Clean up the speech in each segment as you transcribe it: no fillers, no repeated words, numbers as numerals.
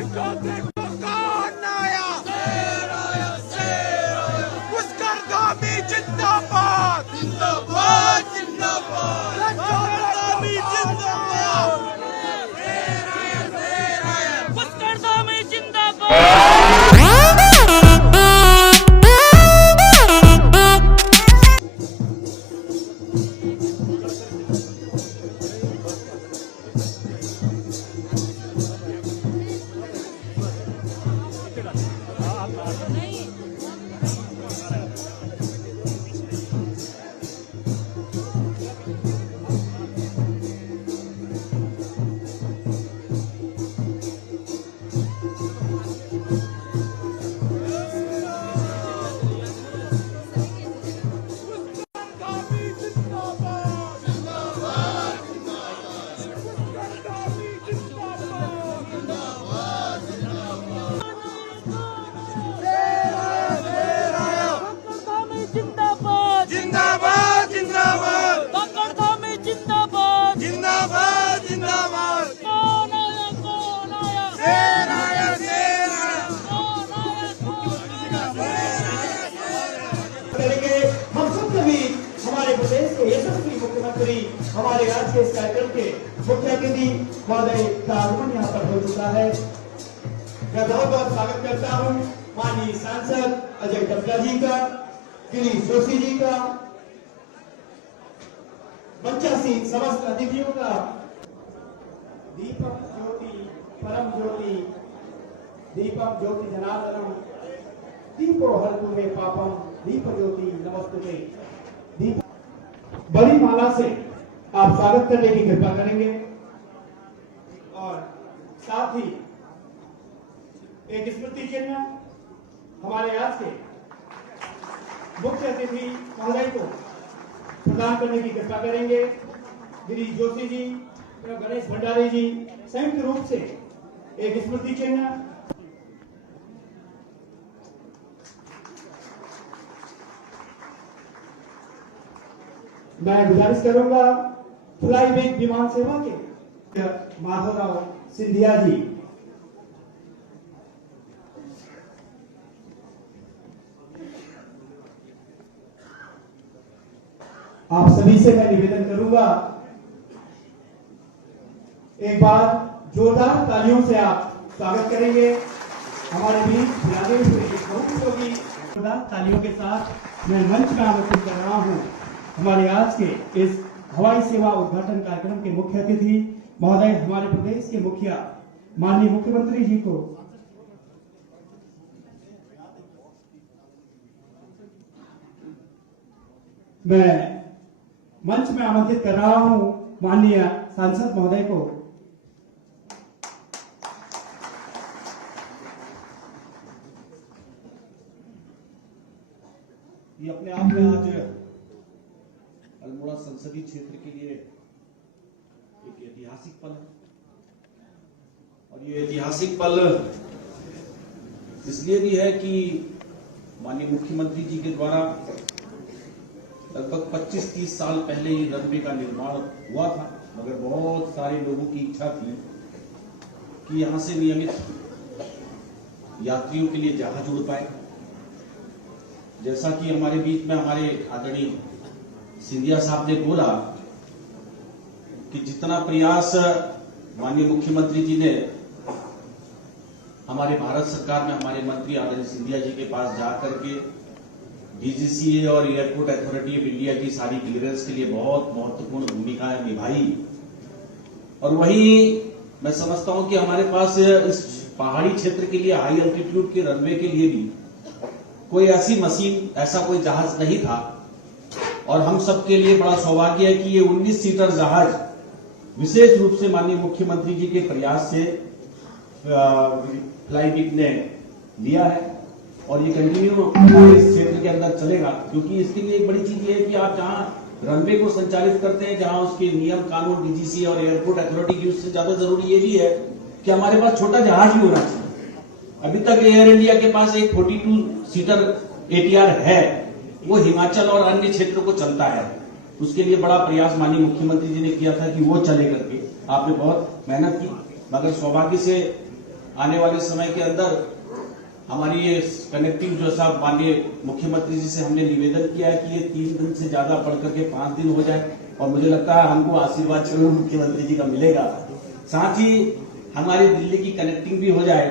देखो कौन आया, पुष्करगामी जिंदाबाद, जिंदाबाद जिंदाबाद, पुष्करगामी जिंदाबाद, पुष्करगामी जिंदाबाद। हम सब सभी हमारे प्रदेश के यशस्वी मुख्यमंत्री, हमारे राज्य के इस कार्यक्रम के मुख्य अतिथि महोदय का आगमन यहाँ पर हो चुका है। मैं बहुत बहुत स्वागत करता हूँ माननीय सांसद अजय टपला जी का, गिरीश जोशी जी का, मंचासी समस्त अतिथियों का। दीपक ज्योति परम ज्योति, दीपक ज्योति जनार्दनम, दीपो हरतु मे पापम, दीप ज्योति नमस्तुते। दीप बड़ी माला से आप स्वागत करने की कृपा करेंगे और साथ ही एक स्मृति चिन्ह हमारे आज के मुख्य अतिथि महोदय को प्रदान करने की कृपा करेंगे। गिरीश जोशी जी, गणेश भंडारी जी संयुक्त रूप से एक स्मृति चिन्ह। मैं गुजारिश करूंगा फ्लाईबिग विमान सेवा के माधवराव सिंधिया जी, आप सभी से मैं निवेदन करूंगा एक बार जोरदार तालियों से आप स्वागत करेंगे हमारे बीच विराजे हुए बहुमूल्य जोरदार तालियों के साथ मैं मंच में आमंत्रित कर रहा हूं हमारे आज के इस हवाई सेवा उद्घाटन कार्यक्रम के मुख्य अतिथि महोदय, हमारे प्रदेश के मुखिया माननीय मुख्यमंत्री जी को। मैं मंच में आमंत्रित कर रहा हूं माननीय सांसद महोदय को। ये अपने आप में आज अल्मोड़ा संसदीय क्षेत्र के लिए एक ऐतिहासिक पल है और ये ऐतिहासिक पल इसलिए भी है कि माननीय मुख्यमंत्री जी के द्वारा लगभग 25-30 साल पहले ये रनवे का निर्माण हुआ था, मगर बहुत सारे लोगों की इच्छा थी कि यहां से नियमित यात्रियों के लिए जहाज उड़ पाए। जैसा कि हमारे बीच में हमारे आदरणीय सिंधिया साहब ने बोला कि जितना प्रयास माननीय मुख्यमंत्री जी ने हमारे भारत सरकार में हमारे मंत्री आदरणीय सिंधिया जी के पास जाकर के डीजीसीए और एयरपोर्ट अथॉरिटी ऑफ इंडिया की सारी क्लियरेंस के लिए बहुत महत्वपूर्ण भूमिकाएं निभाई, और वही मैं समझता हूं कि हमारे पास इस पहाड़ी क्षेत्र के लिए हाई अल्टीट्यूड के रनवे के लिए भी कोई ऐसी मशीन, ऐसा कोई जहाज नहीं था। और हम सबके लिए बड़ा सौभाग्य है कि ये 19 सीटर जहाज विशेष रूप से माननीय मुख्यमंत्री जी के प्रयास से फ्लाईबिग ने लिया है और ये कंटिन्यू इस क्षेत्र के अंदर चलेगा, क्योंकि इसके लिए एक बड़ी चीज ये है कि आप जहां रनवे को संचालित करते हैं, जहां उसके नियम कानून डीजीसी और एयरपोर्ट अथॉरिटी की, उससे ज्यादा जरूरी ये भी है कि हमारे पास छोटा जहाज भी होना चाहिए। अभी तक एयर इंडिया के पास एक 42 सीटर ATR है, वो हिमाचल और अन्य क्षेत्र को चलता है। उसके लिए बड़ा प्रयास माननीय मुख्यमंत्री जी ने किया था कि वो चले करके, आपने बहुत मेहनत की, मगर सौभाग्य से आने वाले समय के अंदर हमारी ये कनेक्टिंग जो साहब माननीय मुख्यमंत्री जी से हमने निवेदन किया है कि ये 3 दिन से ज्यादा बढ़ करके 5 दिन हो जाए, और मुझे लगता है हमको आशीर्वाद जरूर मुख्यमंत्री जी का मिलेगा। साथ ही हमारी दिल्ली की कनेक्टिंग भी हो जाए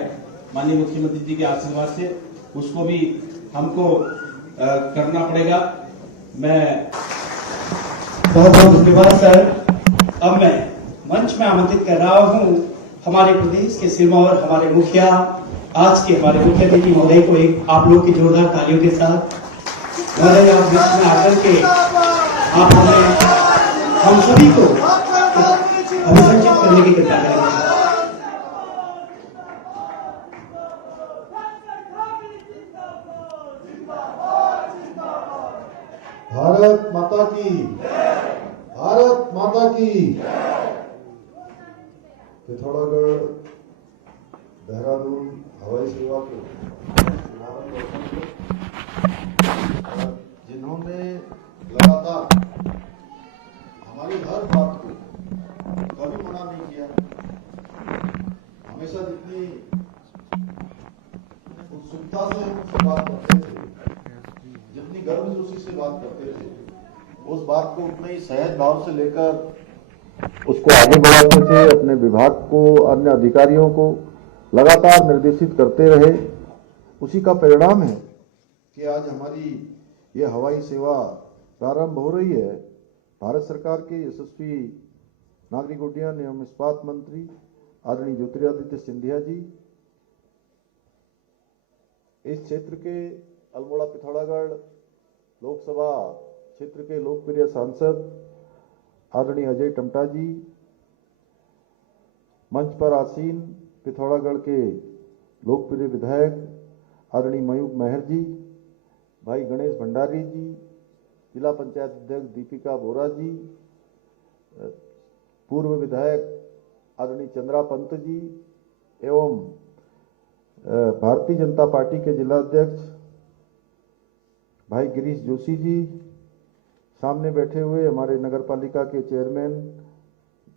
माननीय मुख्यमंत्री जी के आशीर्वाद से, उसको भी हमको करना पड़ेगा। मैं बहुत बहुत धन्यवाद सर। अब मैं मंच में आमंत्रित कर रहा हूं हमारे प्रदेश के सिरमौर, हमारे मुखिया, आज के हमारे मुख्य अतिथि महोदय को एक आप लोग की जोरदार तालियों के साथ महोदय आप बीच में आकर के आप हम सभी को अभिसंचित करने की कृपा करेंगे। भारत माता की, भारत माता की। पिथौरागढ़ देहरादून हवाई सेवा को जिन्होंने लगातार हमारी हर बात को कभी मना नहीं किया, हमेशा जितनी उत्सुकता से हमसे बात करते थे, जितनी गर्मजोशी से बात करते थे, उस बात को उतने ही सहज भाव से लेकर उसको आगे बढ़ाते थे। अपने विभाग को, अन्य अधिकारियों को लगातार निर्देशित करते रहे। उसी का परिणाम है कि आज हमारी ये हवाई सेवा प्रारंभ हो रही है। भारत सरकार के यशस्वी नागरिक उड्डयन एवं इस्पात मंत्री आदरणीय ज्योतिरादित्य सिंधिया जी इस क्षेत्र के अल्मोड़ा पिथौरागढ़ लोकसभा क्षेत्र के लोकप्रिय सांसद आदरणीय अजय टमटा जी, मंच पर आसीन पिथौरागढ़ के लोकप्रिय विधायक आदरणीय मयूख मेहर जी, भाई गणेश भंडारी जी, जिला पंचायत अध्यक्ष दीपिका बोरा जी, पूर्व विधायक आदरणीय चंद्रा पंत जी एवं भारतीय जनता पार्टी के जिला अध्यक्ष भाई गिरीश जोशी जी, सामने बैठे हुए हमारे नगर पालिका के चेयरमैन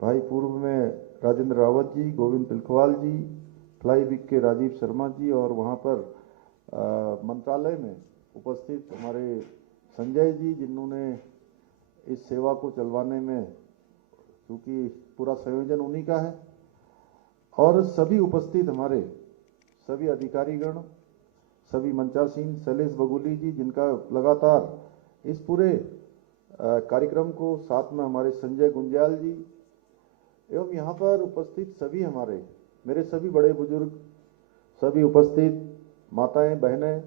भाई पूर्व में राजेंद्र रावत जी, गोविंद तिलखवाल जी, फ्लाई वीक के राजीव शर्मा जी, और वहाँ पर मंत्रालय में उपस्थित हमारे संजय जी, जिन्होंने इस सेवा को चलवाने में, क्योंकि पूरा संयोजन उन्हीं का है, और सभी उपस्थित हमारे सभी अधिकारीगण, सभी मंचासीन, शैलेश बगोली जी, जिनका लगातार इस पूरे कार्यक्रम को, साथ में हमारे संजय गुंजाल जी एवं यहाँ पर उपस्थित सभी हमारे, मेरे सभी बड़े बुजुर्ग, सभी उपस्थित माताएं, बहनें,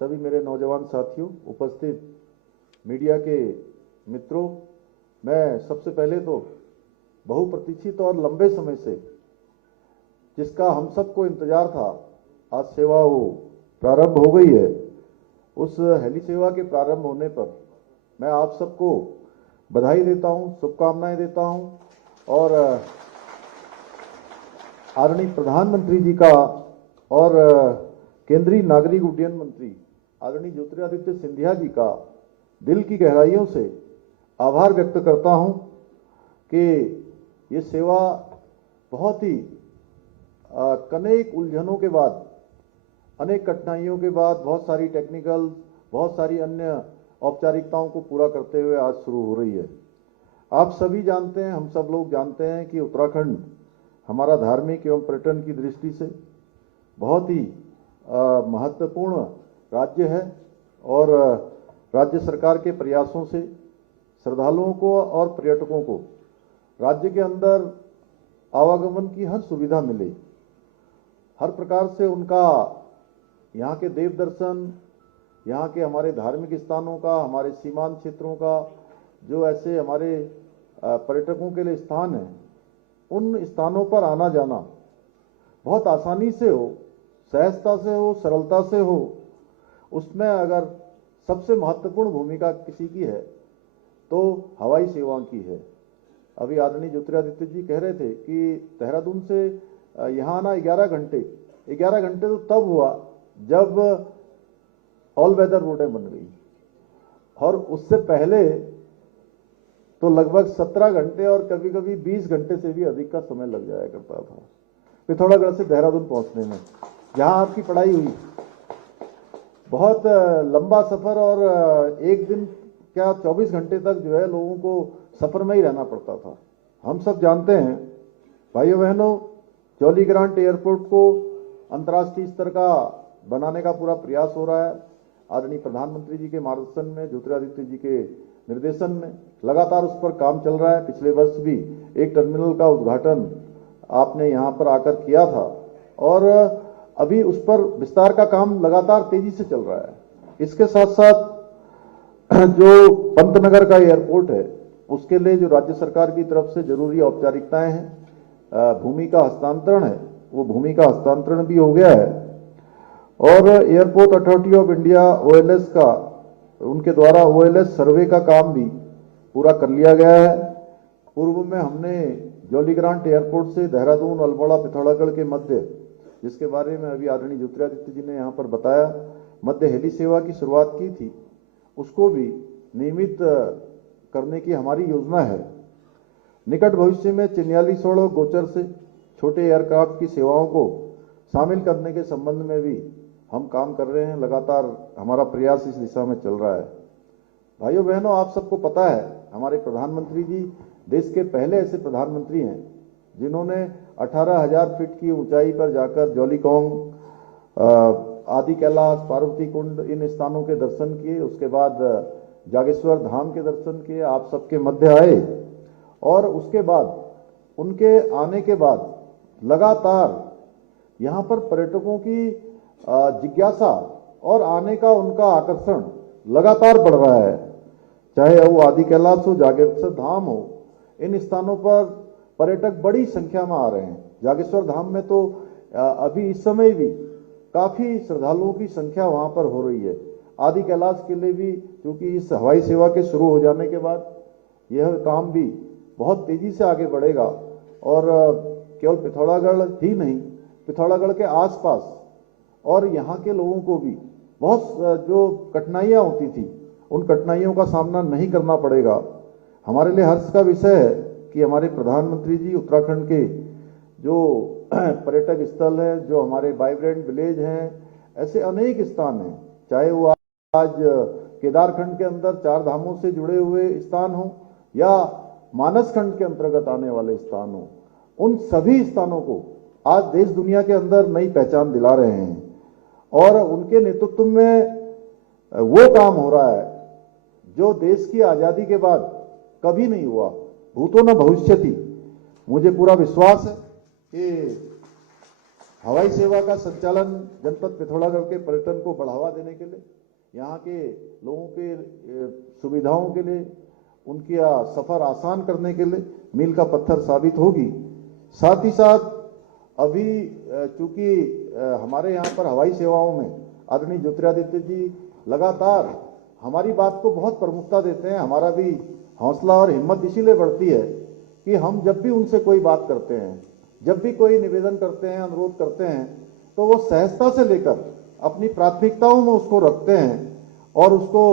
सभी मेरे नौजवान साथियों, उपस्थित मीडिया के मित्रों, मैं सबसे पहले तो बहुप्रतीक्षित और लंबे समय से जिसका हम सबको इंतजार था, आज सेवा वो प्रारंभ हो गई है। उस हेली सेवा के प्रारंभ होने पर मैं आप सबको बधाई देता हूं, शुभकामनाएं देता हूं, और आदरणीय प्रधानमंत्री जी का और केंद्रीय नागरिक उड्डयन मंत्री आदरणीय ज्योतिरादित्य सिंधिया जी का दिल की गहराइयों से आभार व्यक्त करता हूं कि ये सेवा बहुत ही अनेक उलझनों के बाद, अनेक कठिनाइयों के बाद, बहुत सारी टेक्निकल, बहुत सारी अन्य औपचारिकताओं को पूरा करते हुए आज शुरू हो रही है। आप सभी जानते हैं, हम सब लोग जानते हैं कि उत्तराखंड हमारा धार्मिक एवं पर्यटन की दृष्टि से बहुत ही महत्वपूर्ण राज्य है, और राज्य सरकार के प्रयासों से श्रद्धालुओं को और पर्यटकों को राज्य के अंदर आवागमन की हर सुविधा मिले, हर प्रकार से उनका यहाँ के देव दर्शन, यहाँ के हमारे धार्मिक स्थानों का, हमारे सीमांत क्षेत्रों का, जो ऐसे हमारे पर्यटकों के लिए स्थान हैं, उन स्थानों पर आना जाना बहुत आसानी से हो, सहजता से हो, सरलता से हो। उसमें अगर सबसे महत्वपूर्ण भूमिका किसी की है तो हवाई सेवाओं की है। अभी आदरणीय ज्योतिरादित्य जी कह रहे थे कि देहरादून से यहाँ आना 11 घंटे तो तब हुआ जब ऑल वेदर रोडें बन गई, और उससे पहले तो लगभग 17 घंटे और कभी कभी 20 घंटे से भी अधिक का समय लग जाया करता था। पिथौरागढ़ से देहरादून पहुंचने में, जहां आपकी पढ़ाई हुई। बहुत लंबा सफर और एक दिन क्या 24 घंटे तक जो है लोगों को सफर में ही रहना पड़ता था। हम सब जानते हैं भाइयों बहनों, जॉली ग्रांट एयरपोर्ट को अंतर्राष्ट्रीय स्तर का बनाने का पूरा प्रयास हो रहा है। आदरणीय प्रधानमंत्री जी के मार्गदर्शन में, ज्योतिरादित्य जी के निर्देशन में लगातार उस पर काम चल रहा है। पिछले वर्ष भी एक टर्मिनल का उद्घाटन आपने यहाँ पर आकर किया था और अभी उस पर विस्तार का काम लगातार तेजी से चल रहा है। इसके साथ साथ जो पंतनगर का एयरपोर्ट है उसके लिए जो राज्य सरकार की तरफ से जरूरी औपचारिकताएं हैं, भूमि का हस्तांतरण है, वो भूमि का हस्तांतरण भी हो गया है और airport authority of India OLS का, उनके द्वारा OLS सर्वे का काम भी पूरा कर लिया गया है। पूर्व में हमने जॉली ग्रांट एयरपोर्ट से देहरादून, अल्मोड़ा, पिथौरागढ़ के मध्य, जिसके बारे में अभी आदरणीय ज्योतिरादित्य जी ने यहाँ पर बताया, मध्य हेली सेवा की शुरुआत की थी, उसको भी नियमित करने की हमारी योजना है। निकट भविष्य में चिन्यालीसोड़ गोचर से छोटे एयरक्राफ्ट की सेवाओं को शामिल करने के संबंध में भी हम काम कर रहे हैं। लगातार हमारा प्रयास इस दिशा में चल रहा है। भाइयों बहनों, आप सबको पता है हमारे प्रधानमंत्री जी देश के पहले ऐसे प्रधानमंत्री हैं जिन्होंने 18,000 फीट की ऊंचाई पर जाकर जौलीकोंग, आदि कैलाश, पार्वती कुंड, इन स्थानों के दर्शन किए। उसके बाद जागेश्वर धाम के दर्शन किए, आप सबके मध्य आए और उसके बाद उनके आने के बाद लगातार यहाँ पर पर्यटकों की जिज्ञासा और आने का उनका आकर्षण लगातार बढ़ रहा है। चाहे वो आदि कैलाश हो, जागेश्वर धाम हो, इन स्थानों पर पर्यटक बड़ी संख्या में आ रहे हैं। जागेश्वर धाम में तो अभी इस समय भी काफी श्रद्धालुओं की संख्या वहां पर हो रही है। आदि कैलाश के लिए भी, क्योंकि इस हवाई सेवा के शुरू हो जाने के बाद यह काम भी बहुत तेजी से आगे बढ़ेगा और केवल पिथौरागढ़ ही नहीं, पिथौरागढ़ के आसपास और यहाँ के लोगों को भी बहुत जो कठिनाइयाँ होती थी उन कठिनाइयों का सामना नहीं करना पड़ेगा। हमारे लिए हर्ष का विषय है कि हमारे प्रधानमंत्री जी उत्तराखंड के जो पर्यटक स्थल है, जो हमारे वाइब्रेंट विलेज हैं, ऐसे अनेक स्थान हैं, चाहे वो आज केदारखंड के अंदर 4 धामों से जुड़े हुए स्थान हो या मानस खंड के अंतर्गत आने वाले स्थान हो, उन सभी स्थानों को आज देश दुनिया के अंदर नई पहचान दिला रहे हैं और उनके नेतृत्व में वो काम हो रहा है जो देश की आजादी के बाद कभी नहीं हुआ, भूतो न भविष्यति। मुझे पूरा विश्वास है कि हवाई सेवा का संचालन जनपद पिथौरागढ़ के पर्यटन को बढ़ावा देने के लिए, यहाँ के लोगों के सुविधाओं के लिए, उनकी सफर आसान करने के लिए मील का पत्थर साबित होगी। साथ ही साथ अभी चूंकि हमारे यहाँ पर हवाई सेवाओं में आदरणीय ज्योतिरादित्य जी लगातार हमारी बात को बहुत प्रमुखता देते हैं, हमारा भी हौसला और हिम्मत इसीलिए बढ़ती है कि हम जब भी उनसे कोई बात करते हैं, जब भी कोई निवेदन करते हैं, अनुरोध करते हैं, तो वो सहजता से लेकर अपनी प्राथमिकताओं में उसको रखते हैं और उसको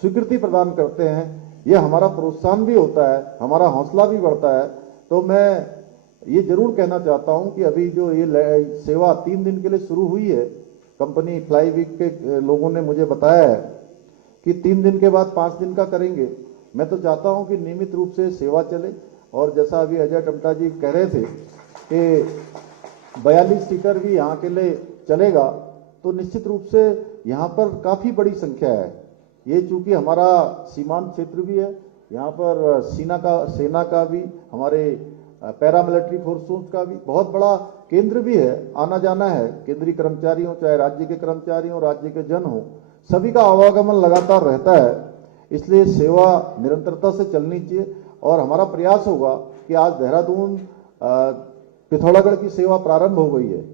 स्वीकृति प्रदान करते हैं। ये हमारा प्रोत्साहन भी होता है, हमारा हौसला भी बढ़ता है। तो मैं ये जरूर कहना चाहता हूं कि अभी जो ये सेवा 3 दिन के लिए शुरू हुई है, कंपनी फ्लाईवीक के लोगों ने मुझे बताया है कि 3 दिन के बाद 5 दिन का करेंगे। मैं तो चाहता हूं कि नियमित रूप से सेवा चले और जैसा अभी अजय टमटा जी कह रहे थे कि 42 सीटर भी यहाँ के लिए चलेगा, तो निश्चित रूप से यहाँ पर काफी बड़ी संख्या है। ये चूंकि हमारा सीमांत क्षेत्र भी है, यहाँ पर सेना का भी, हमारे पैरामिलिट्री फोर्सेस का भी बहुत बड़ा केंद्र भी है, आना जाना है। केंद्रीय कर्मचारी हो, चाहे राज्य के कर्मचारी हो, राज्य के जन हो, सभी का आवागमन लगातार रहता है। इसलिए सेवा निरंतरता से चलनी चाहिए और हमारा प्रयास होगा कि आज देहरादून पिथौरागढ़ की सेवा प्रारंभ हो गई है।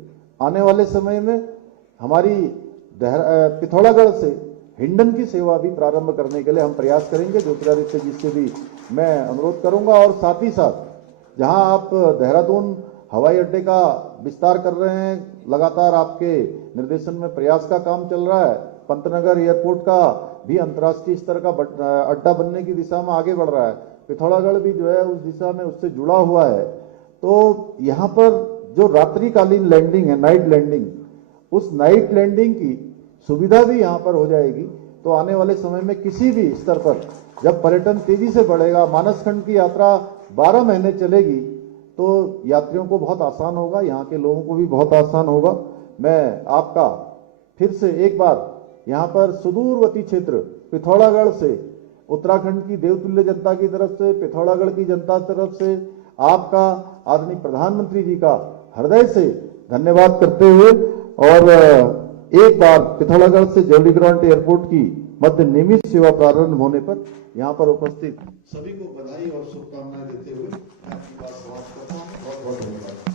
आने वाले समय में हमारी पिथौरागढ़ से हिंडन की सेवा भी प्रारंभ करने के लिए हम प्रयास करेंगे। ज्योतिरादित्य जी से भी मैं अनुरोध करूंगा और साथ ही साथ जहां आप देहरादून हवाई अड्डे का विस्तार कर रहे हैं, लगातार आपके निर्देशन में प्रयास का काम चल रहा है। पंतनगर एयरपोर्ट का भी अंतर्राष्ट्रीय स्तर का अड्डा बनने की दिशा में आगे बढ़ रहा है। पिथौरागढ़ भी जो है उस दिशा में उससे जुड़ा हुआ है। तो यहाँ पर जो रात्रिकालीन लैंडिंग है, नाइट लैंडिंग, उस नाइट लैंडिंग की सुविधा भी यहाँ पर हो जाएगी। तो आने वाले समय में किसी भी स्तर पर जब पर्यटन तेजी से बढ़ेगा, मानस खंड की यात्रा 12 महीने चलेगी, तो यात्रियों को बहुत आसान होगा, यहाँ के लोगों को भी बहुत आसान होगा। मैं आपका फिर से एक बार यहाँ पर सुदूरवर्ती क्षेत्र पिथौरागढ़ से, उत्तराखंड की देवतुल्य जनता की तरफ से, पिथौरागढ़ की जनता की तरफ से आपका आदरणीय प्रधानमंत्री जी का हृदय से धन्यवाद करते हुए, और एक बार पिथौरागढ़ से जौली ग्रांट एयरपोर्ट की मध्य नियमित सेवा प्रारंभ होने पर यहाँ पर उपस्थित सभी को बधाई और शुभकामनाएं देते हुए मैं अपनी बात समाप्त करता हूँ। बहुत बहुत धन्यवाद।